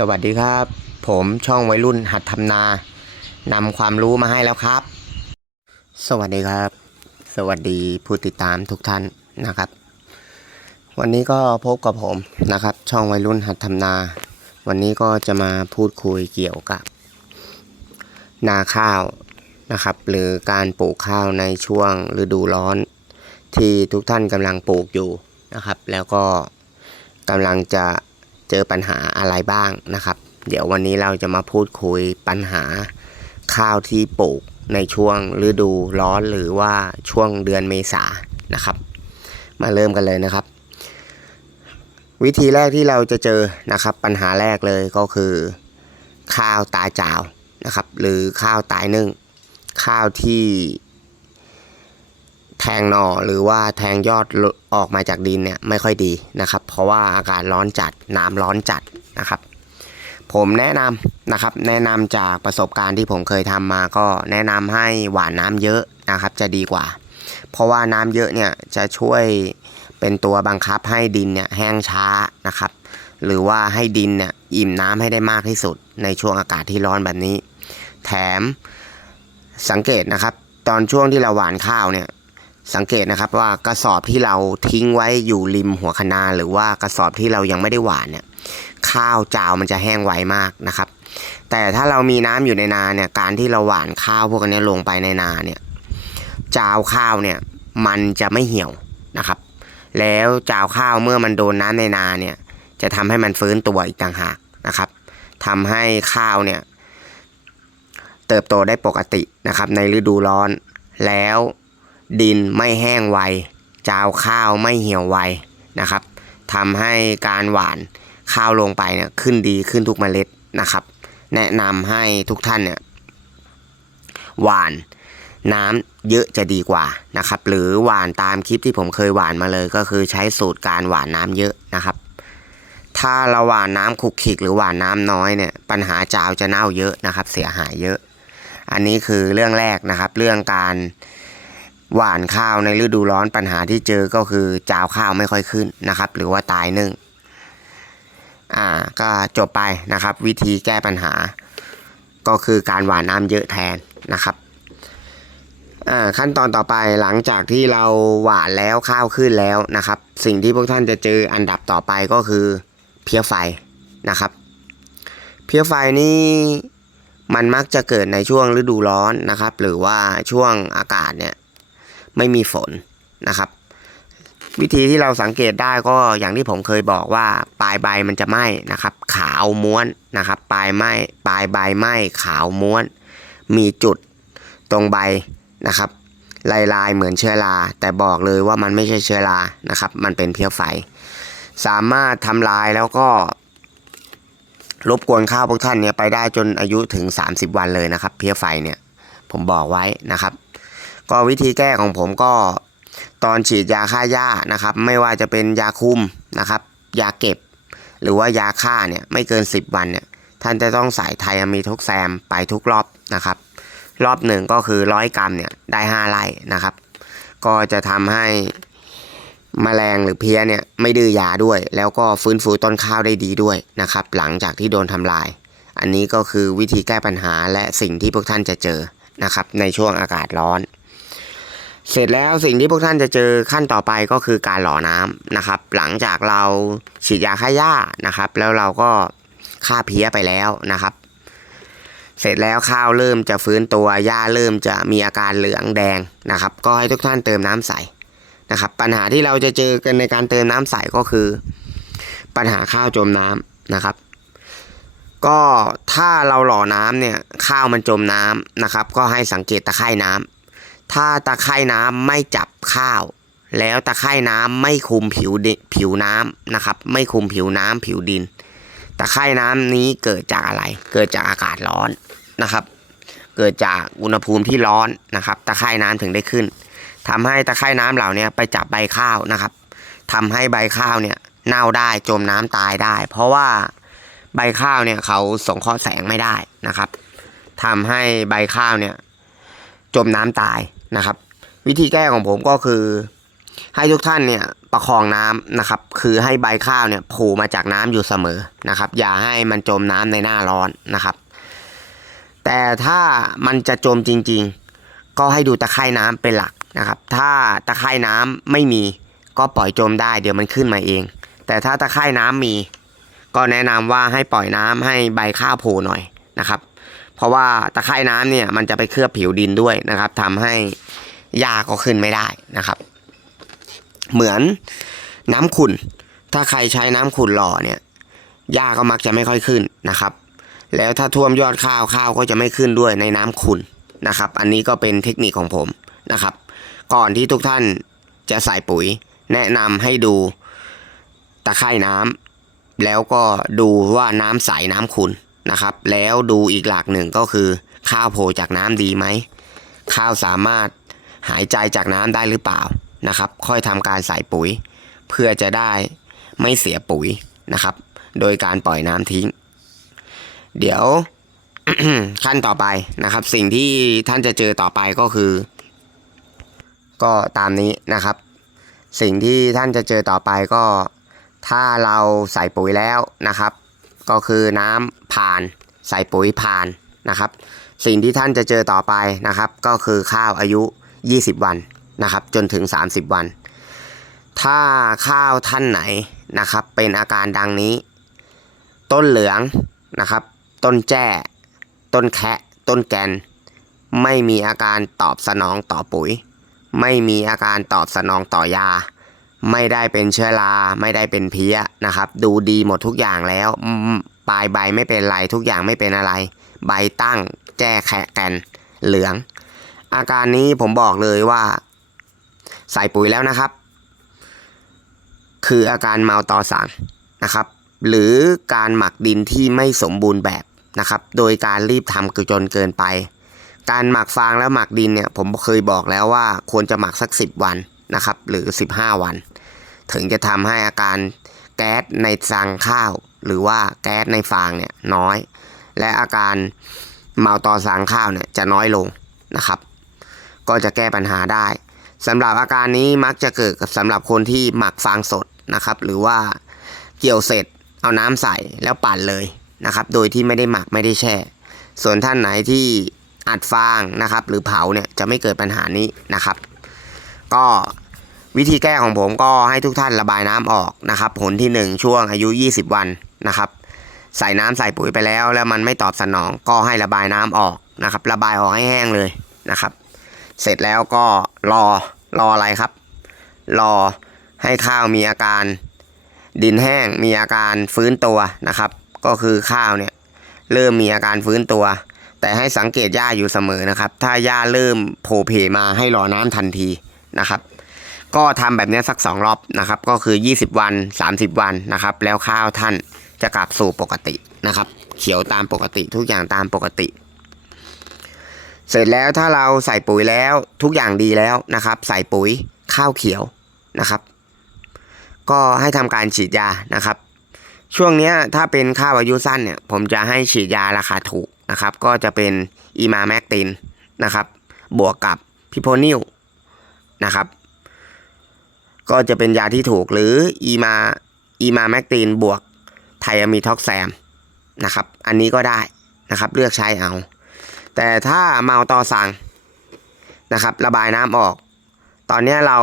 สวัสดีครับ ผมช่องวัยรุ่นหัดทำนานำความรู้มาให้แล้วครับ สวัสดีครับ สวัสดีผู้ติดตามทุกท่านนะครับ วันนี้ก็พบกับผมนะครับ ช่องวัยรุ่นหัดทำนา วันนี้ก็จะมาพูดคุยเกี่ยวกับ นาข้าวนะครับ หรือการปลูกข้าวในช่วงฤดูร้อน ที่ทุกท่านกำลังปลูกอยู่นะครับ แล้วก็กำลังจะ เจอปัญหาอะไรบ้างนะครับ เดี๋ยววันนี้เราจะมาพูดคุยปัญหาข้าวที่ปลูกในช่วงฤดูร้อนหรือว่าช่วงเดือนเมษานะครับ มาเริ่มกันเลยนะครับ วิธีแรกที่เราจะเจอนะครับ ปัญหาแรกเลยก็คือ ข้าวตายจาวนะครับ หรือข้าวตายนึ่ง ข้าวที่ แทงหน่อหรือว่าแทงยอดออกมาจากดินเนี่ยไม่ค่อยดีนะครับ เพราะว่าอากาศร้อนจัดน้ำร้อนจัดนะครับ ผมแนะนำนะครับ แนะนำจากประสบการณ์ที่ผมเคยทำมาก็แนะนำให้หว่านน้ำเยอะนะครับ จะดีกว่า เพราะว่าน้ำเยอะเนี่ยจะช่วยเป็นตัวบังคับให้ดินเนี่ยแห้งช้านะครับ หรือว่าให้ดินเนี่ยอิ่มน้ำให้ได้มากที่สุด ในช่วงอากาศที่ร้อนแบบนี้ แถมสังเกตนะครับ ตอนช่วงที่เราหว่านข้าวเนี่ย สังเกตนะครับว่ากระสอบที่เราทิ้งไว้อยู่ริมหัวคะนาหรือว่ากระสอบที่เรายังไม่ได้หวานเนี่ยข้าวจาวมันจะแห้งไวมากนะครับ แต่ถ้าเรามีน้ำอยู่ในนาเนี่ยการที่เราหวานข้าวพวกนี้ลงไปในนาเนี่ยจาวข้าวเนี่ยมันจะไม่เหี่ยวนะครับ แล้วจาวข้าวเมื่อมันโดนน้ำในนาเนี่ยจะทำให้มันฟื้นตัวอีกต่างหากนะครับทำให้ข้าวเนี่ยเติบโตได้ปกตินะครับในฤดูร้อนแล้ว ดินไม่แห้งไวจาวข้าวไม่เหี่ยวไวนะครับทำให้การหวานข้าวลงไปเนี่ยขึ้นดีขึ้นทุกเมล็ดนะครับ แนะนำให้ทุกท่านเนี่ยหวานน้ำเยอะจะดีกว่านะครับ หรือหวานตามคลิปที่ผมเคยหวานมาเลยก็คือใช้สูตรการหวานน้ำเยอะนะครับ ถ้าเราหวานน้ำคุกขิกหรือหวานน้ำน้อยเนี่ยปัญหาจาวจะเน่าเยอะนะครับ เสียหายเยอะ อันนี้คือเรื่องแรกนะครับ เรื่องการ หว่านข้าวในฤดูร้อนปัญหาที่เจอก็คือจาวข้าวไม่ค่อยขึ้นนะครับ หรือว่าตายนึ่งอ่าก็จบไปนะครับ วิธีแก้ปัญหา ก็คือการหว่านน้ำเยอะแทนนะครับอ่าขั้นตอนต่อไปหลังจากที่เราหว่านแล้วข้าวขึ้นแล้วนะครับ สิ่งที่พวกท่านจะเจออันดับต่อไปก็คือเพี้ยไฟนะครับ เพี้ยไฟนี่มันมักจะเกิดในช่วงฤดูร้อนนะครับ หรือว่าช่วงอากาศเนี่ย ไม่มีฝนนะครับ วิธีที่เราสังเกตได้ก็อย่างที่ผมเคยบอกว่าปลายใบมันจะไหม้นะครับ ขาวม้วนนะครับ ปลายไหม้ปลายใบไหม้ขาวม้วน มีจุดตรงใบนะครับลายลายเหมือนเชื้อราแต่บอกเลยว่ามันไม่ใช่เชื้อรานะครับ มันเป็นเพี้ยไฟ สามารถทำลายแล้วก็รบกวนข้าวพวกท่านเนี่ยไปได้จนอายุถึง 30 วันเลยนะครับ เพี้ยไฟเนี่ยผมบอกไว้นะครับ ก็วิธีแก้ของผมก็ตอนฉีดยาฆ่าหญ้านะครับ ไม่ว่าจะเป็นยาคุมนะครับ ยาเก็บ หรือว่ายาฆ่าเนี่ยไม่เกิน 10 วันเนี่ยท่านจะต้องใส่ไทอะมีทุกแซมไปทุกรอบนะครับ รอบหนึ่งก็คือร้อยกรัมเนี่ยได้ 5 ไร่นะครับ ก็จะทำให้แมลงหรือเพี้ยเนี่ยไม่ดื้อยาด้วย แล้วก็ฟื้นฟูต้นข้าวได้ดีด้วยนะครับ หลังจากที่โดนทำลาย อันนี้ก็คือวิธีแก้ปัญหาและสิ่งที่พวกท่านจะเจอนะครับในช่วงอากาศร้อน เสร็จแล้วสิ่งที่พวกท่านจะเจอขั้นต่อไปก็คือการหล่อน้ำนะครับ หลังจากเราฉีดยาฆ่าหญ้านะครับ แล้วเราก็ฆ่าเพี้ยไปแล้วนะครับ เสร็จแล้วข้าวเริ่มจะฟื้นตัวหญ้าเริ่มจะมีอาการเหลืองแดงนะครับ ก็ให้ทุกท่านเติมน้ำใสนะครับ ปัญหาที่เราจะเจอกันในการเติมน้ำใสก็คือ ปัญหาข้าวจมน้ำนะครับ ก็ถ้าเราหล่อน้ำเนี่ยข้าวมันจมน้ำนะครับ ก็ให้สังเกตตะไคร่น้ำ ถ้าตะไคร่น้ำไม่จับข้าว แล้วตะไคร่น้ำไม่คุมผิวดิผิวน้ำนะครับ ไม่คุมผิวน้ำผิวดิน ตะไคร่น้ำนี้เกิดจากอะไร เกิดจากอากาศร้อนนะครับ เกิดจากอุณหภูมิที่ร้อนนะครับ ตะไคร่น้ำถึงได้ขึ้นทำให้ตะไคร่น้ำเหล่านี้ไปจับใบข้าวนะครับทำให้ใบข้าวเนี่ยเน่าได้จมน้ำตายได้ เพราะว่าใบข้าวเนี่ยเขาส่งเคราะห์แสงไม่ได้นะครับทำให้ใบข้าวเนี่ยจมน้ำตาย นะครับ วิธีแก้ของผมก็คือ ให้ทุกท่านเนี่ยประคองน้ำนะครับ คือให้ใบข้าวเนี่ยโผล่มาจากน้ำอยู่เสมอนะครับ อย่าให้มันจมน้ำในหน้าร้อนนะครับ แต่ถ้ามันจะจมจริง ๆ ก็ให้ดูตะไคร่น้ำเป็นหลักนะครับ ถ้าตะไคร่น้ำไม่มีก็ปล่อยจมได้เดี๋ยวมันขึ้นมาเอง แต่ถ้าตะไคร่น้ำมี ก็แนะนำว่าให้ปล่อยน้ำให้ใบข้าวโผล่หน่อยนะครับ เพราะว่าตะไคร่น้ำเนี่ยมันจะไปเคลือบผิวดินด้วยนะครับทำให้ หญ้าก็ขึ้นไม่ได้นะครับ เหมือนน้ำขุ่น ถ้าใครใช้น้ำขุ่นหล่อเนี่ยหญ้าก็มักจะไม่ค่อยขึ้นนะครับ แล้วถ้าท่วมยอดข้าวข้าวก็จะไม่ขึ้นด้วยในน้ำขุ่นนะครับ อันนี้ก็เป็นเทคนิคของผมนะครับ ก่อนที่ทุกท่านจะใส่ปุ๋ย แนะนำให้ดูตะไคร่น้ำแล้วก็ดูว่าน้ำใสน้ำขุ่นนะครับ แล้วดูอีกหลักหนึ่งก็คือ ข้าวโผล่จากน้ำดีไหม ข้าวสามารถ หายใจจากน้ำได้หรือเปล่านะครับ ค่อยทำการใส่ปุ๋ย เพื่อจะได้ไม่เสียปุ๋ยนะครับ โดยการปล่อยน้ำทิ้ง เดี๋ยวขั้นต่อไปนะครับ สิ่งที่ท่านจะเจอต่อไปก็คือ ก็ตามนี้นะครับ สิ่งที่ท่านจะเจอต่อไปก็ ถ้าเราใส่ปุ๋ยแล้วนะครับ ก็คือน้ำผ่านใส่ปุ๋ยผ่านนะครับ สิ่งที่ท่านจะเจอต่อไปนะครับ ก็คือข้าวอายุ 20 วันนะครับ จนถึง 30 วัน ถ้าข้าวท่านไหนนะครับ เป็นอาการดังนี้ ต้นเหลืองนะครับ ต้นแจ้ ต้นแคะต้นแกน ไม่มีอาการตอบสนองต่อปุ๋ย ไม่มีอาการตอบสนองต่อยา ไม่ได้เป็นเชื้อราไม่ได้เป็นเพี้ยนะครับ ดูดีหมดทุกอย่างแล้วปลายใบไม่เป็นไรทุกอย่างไม่เป็นอะไร ใบตั้งแจ้แคะแกนเหลือง อาการนี้ผมบอกเลยว่า ใส่ปุ๋ยแล้วนะครับ คืออาการเมาต่อสังนะครับ หรือการหมักดินที่ไม่สมบูรณ์แบบนะครับ โดยการรีบทำจนเกินไป การหมักฟางแล้วหมักดินเนี่ยผมเคยบอกแล้วว่าควรจะหมักสัก 10 วันนะครับ หรือ 15 วัน ถึงจะทำให้อาการแก๊สในซังข้าว หรือว่าแก๊สในฟางเนี่ยน้อย และอาการเมาต่อสังข้าวเนี่ยจะน้อยลงนะครับ ก็จะแก้ปัญหาได้สำหรับอาการนี้มักจะเกิดสำหรับคนที่หมักฟางสดนะครับ หรือว่าเกี่ยวเสร็จเอาน้ำใส่แล้วปั่นเลยนะครับ โดยที่ไม่ได้หมักไม่ได้แช่ ส่วนท่านไหนที่อัดฟางนะครับ หรือเผาเนี่ยจะไม่เกิดปัญหานี้นะครับ ก็วิธีแก้ของผมก็ให้ทุกท่านระบายน้ำออกนะครับ ผลที่ 1 ช่วงอายุ 20 วันนะครับ ใส่น้ำใส่ปุ๋ยไปแล้ว แล้วมันไม่ตอบสนองก็ให้ระบายน้ำออกนะครับ ระบายออกให้แห้งเลยนะครับ เสร็จแล้วก็รอรออะไรครับ รอให้ข้าวมีอาการ ดินแห้งมีอาการฟื้นตัวนะครับ ก็คือข้าวเนี่ยเริ่มมีอาการฟื้นตัว แต่ให้สังเกตหญ้าอยู่เสมอนะครับ ถ้าหญ้าเริ่มโผล่เพมาให้รอน้ำทันทีนะครับ ก็ทำแบบนี้สักสองรอบนะครับ ก็คือ 20 วัน 30 วันนะครับ แล้วข้าวท่านจะกลับสู่ปกตินะครับ เขียวตามปกติทุกอย่างตามปกติ เสร็จแล้วถ้าเราใส่ปุ๋ยแล้วทุกอย่างดีแล้วนะครับ ใส่ปุ๋ยข้าวเขียวนะครับ ก็ให้ทำการฉีดยานะครับ ช่วงนี้ถ้าเป็นข้าวอายุสั้นเนี่ย ผมจะให้ฉีดยาราคาถูกนะครับ ก็จะเป็นอีมาแมกตินนะครับ บวกกับพิโพนิลนะครับ ก็จะเป็นยาที่ถูกหรืออีมาอีมาแมกตินบวกไทอะมีท็อกแซมนะครับ อันนี้ก็ได้นะครับ เลือกใช้เอา แต่ถ้าเมาต่อสั่งนะครับ ระบายน้ำออก ตอนนี้เรา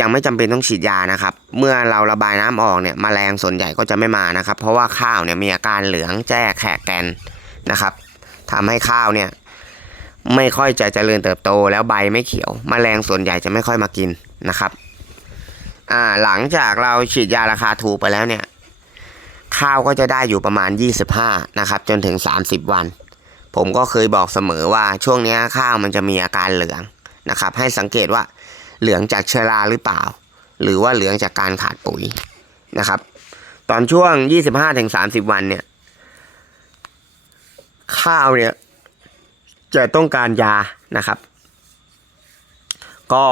ยังไม่จำเป็นต้องฉีดยานะครับ เมื่อเราระบายน้ำออกเนี่ยมแมลงส่วนใหญ่ก็จะไม่มานะครับ เพราะว่าข้าวเนี่ยมีอาการเหลืองแจ้แขกแกนนะครับทำให้ข้าวเนี่ยไม่ค่อยจะเจริญเติบโตแล้วใบไม่เขียวแมลงส่วนใหญ่จะไม่ค่อยมากินนะครับอ่าหลังจากเราฉีดยาราคาถูกไปแล้วเนี่ย ข้าวก็จะได้อยู่ประมาณ 25นะครับจนถึง 30 วัน ผมก็เคยบอกเสมอว่าช่วงนี้ข้าวมันจะมีอาการเหลืองนะครับ ให้สังเกตว่าเหลืองจากเชื้อราหรือเปล่า หรือว่าเหลืองจากการขาดปุ๋ยนะครับ ตอนช่วง 25-30 วันเนี่ย ข้าวเนี่ยจะต้องการยานะครับ ก็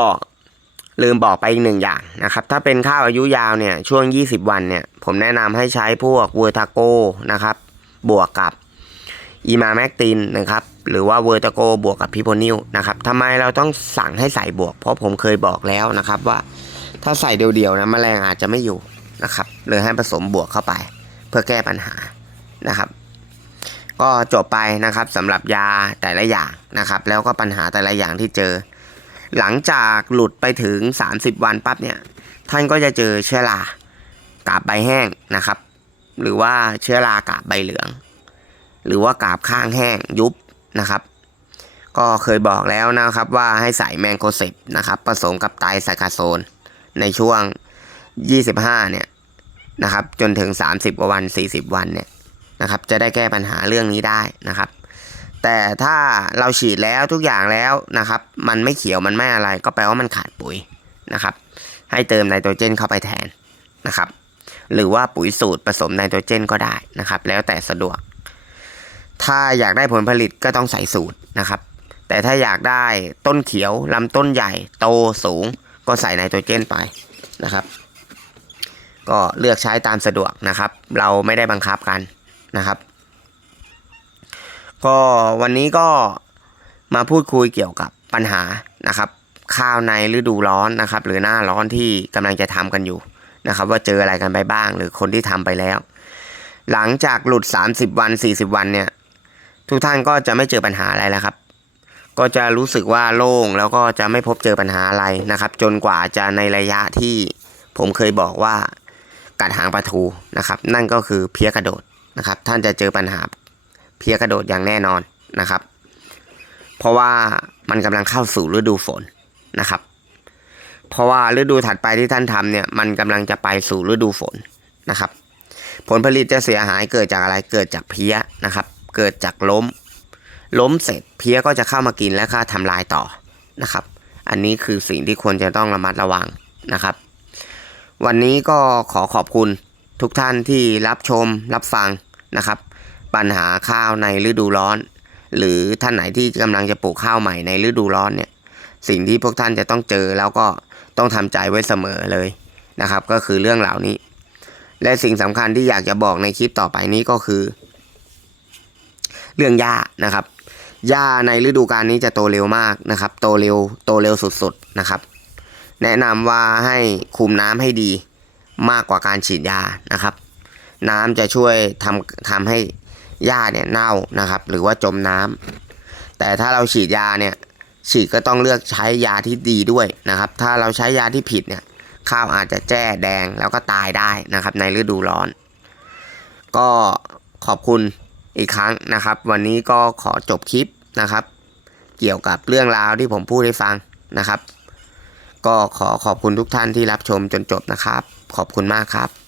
ลืมบอกไปอีกหนึ่งอย่างนะครับ ถ้าเป็นข้าวอายุยาวเนี่ยช่วง 20 วันเนี่ย ผมแนะนำให้ใช้พวกเวอร์ทาโกนะครับ บวกกับ อีมาแมกตินนะครับหรือว่าเวอร์ตาโกบวกกับพิโพนิลนะครับทำไมเราต้องสั่งให้ใส่บวก เพราะผมเคยบอกแล้วนะครับว่าถ้าใส่เดียวๆนะแมลงอาจจะไม่อยู่นะครับเลยให้ผสมบวกเข้าไป เพื่อแก้ปัญหานะครับ ก็จบไปนะครับสำหรับยาแต่ละอย่างนะครับ แล้วก็ปัญหาแต่ละอย่างที่เจอ หลังจากหลุดไปถึง 30 วันปั๊บเนี่ย ท่านก็จะเจอเชื้อรากาบใบแห้งนะครับ หรือว่าเชื้อรากาบใบเหลือง หรือว่ากาบข้างแห้งยุบนะครับ ก็เคยบอกแล้วนะครับว่าให้ใส่แมงโคเซปนะครับผสมกับไตรไซคาโซน ในช่วง 25 เนี่ยนะครับจนถึง 30กว่าวัน 40 วันเนี่ยนะครับจะได้แก้ปัญหาเรื่องนี้ได้นะครับ แต่ถ้าเราฉีดแล้วทุกอย่างแล้วนะครับ มันไม่เขียวมันไม่อะไร ก็แปลว่ามันขาดปุ๋ยนะครับให้เติมไนโตรเจนเข้าไปแทนนะครับ หรือว่าปุ๋ยสูตรผสมไนโตรเจนก็ได้นะครับ แล้วแต่สะดวก ถ้าอยากได้ผลผลิตก็ต้องใส่สูตรนะครับ แต่ถ้าอยากได้ต้นเขียวลำต้นใหญ่โตสูง ก็ใส่ไนโตรเจนไปนะครับ ก็เลือกใช้ตามสะดวกนะครับ เราไม่ได้บังคับกันนะครับ ก็วันนี้ก็มาพูดคุยเกี่ยวกับปัญหานะครับ ข้าวในฤดูร้อนนะครับ หรือหน้าร้อนที่กำลังจะทำกันอยู่นะครับ ว่าเจออะไรกันไปบ้างหรือคนที่ทำไปแล้ว หลังจากหลุด 30 วัน 40 วันเนี่ย ทุกท่านก็จะไม่เจอปัญหาอะไรแล้วครับ ก็จะรู้สึกว่าโล่งแล้วก็จะไม่พบเจอปัญหาอะไรนะครับ จนกว่าจะในระยะที่ผมเคยบอกว่ากัดหางปลาทูนะครับ นั่นก็คือเพี้ยกระโดดนะครับ ท่านจะเจอปัญหาเพี้ยกระโดดอย่างแน่นอนนะครับ เพราะว่ามันกำลังเข้าสู่ฤดูฝนนะครับ เพราะว่าฤดูถัดไปที่ท่านทำเนี่ยมันกำลังจะไปสู่ฤดูฝนนะครับ ผลผลิตจะเสียหายเกิดจากอะไรเกิดจากเพี้ยนะครับ เกิดจากล้ม ล้มเสร็จเพี้ยก็จะเข้ามากินและก็ทำลายต่อนะครับ อันนี้คือสิ่งที่ควรจะต้องระมัดระวังนะครับ วันนี้ก็ขอขอบคุณทุกท่านที่รับชมรับฟังนะครับ ปัญหาข้าวในฤดูร้อน หรือท่านไหนที่กำลังจะปลูกข้าวใหม่ในฤดูร้อนเนี่ยสิ่งที่พวกท่านจะต้องเจอแล้วก็ต้องทำใจไว้เสมอเลยนะครับ ก็คือเรื่องเหล่านี้ และสิ่งสำคัญที่อยากจะบอกในคลิปต่อไปนี้ก็คือ เรื่องหญ้านะครับหญ้าในฤดูกาลนี้จะโตเร็วมากนะครับ โตเร็วโตเร็วสุดๆนะครับ แนะนำว่าให้คุมน้ำให้ดีมากกว่าการฉีดยานะครับ น้ำจะช่วยทำทำให้หญ้าเนี่ยเน่านะครับ หรือว่าจมน้ำแต่ถ้าเราฉีดยาเนี่ยฉีดก็ต้องเลือกใช้ยาที่ดีด้วยนะครับ ถ้าเราใช้ยาที่ผิดเนี่ยข้าวอาจจะแจ้แดงแล้วก็ตายได้นะครับ ในฤดูร้อน ก็ขอบคุณ อีกครั้งนะครับ วันนี้ก็ขอจบคลิปนะครับ เกี่ยวกับเรื่องราวที่ผมพูดให้ฟังนะครับ ก็ขอขอบคุณทุกท่านที่รับชมจนจบนะครับ ขอบคุณมากครับ